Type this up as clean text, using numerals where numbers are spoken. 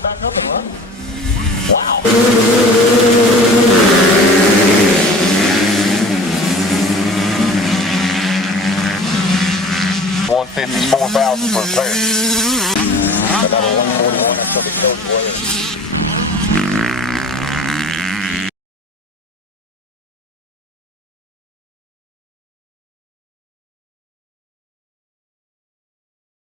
Back up and run. Wow. 150, 4,000 for a pair. Another 141, that's what it goes away.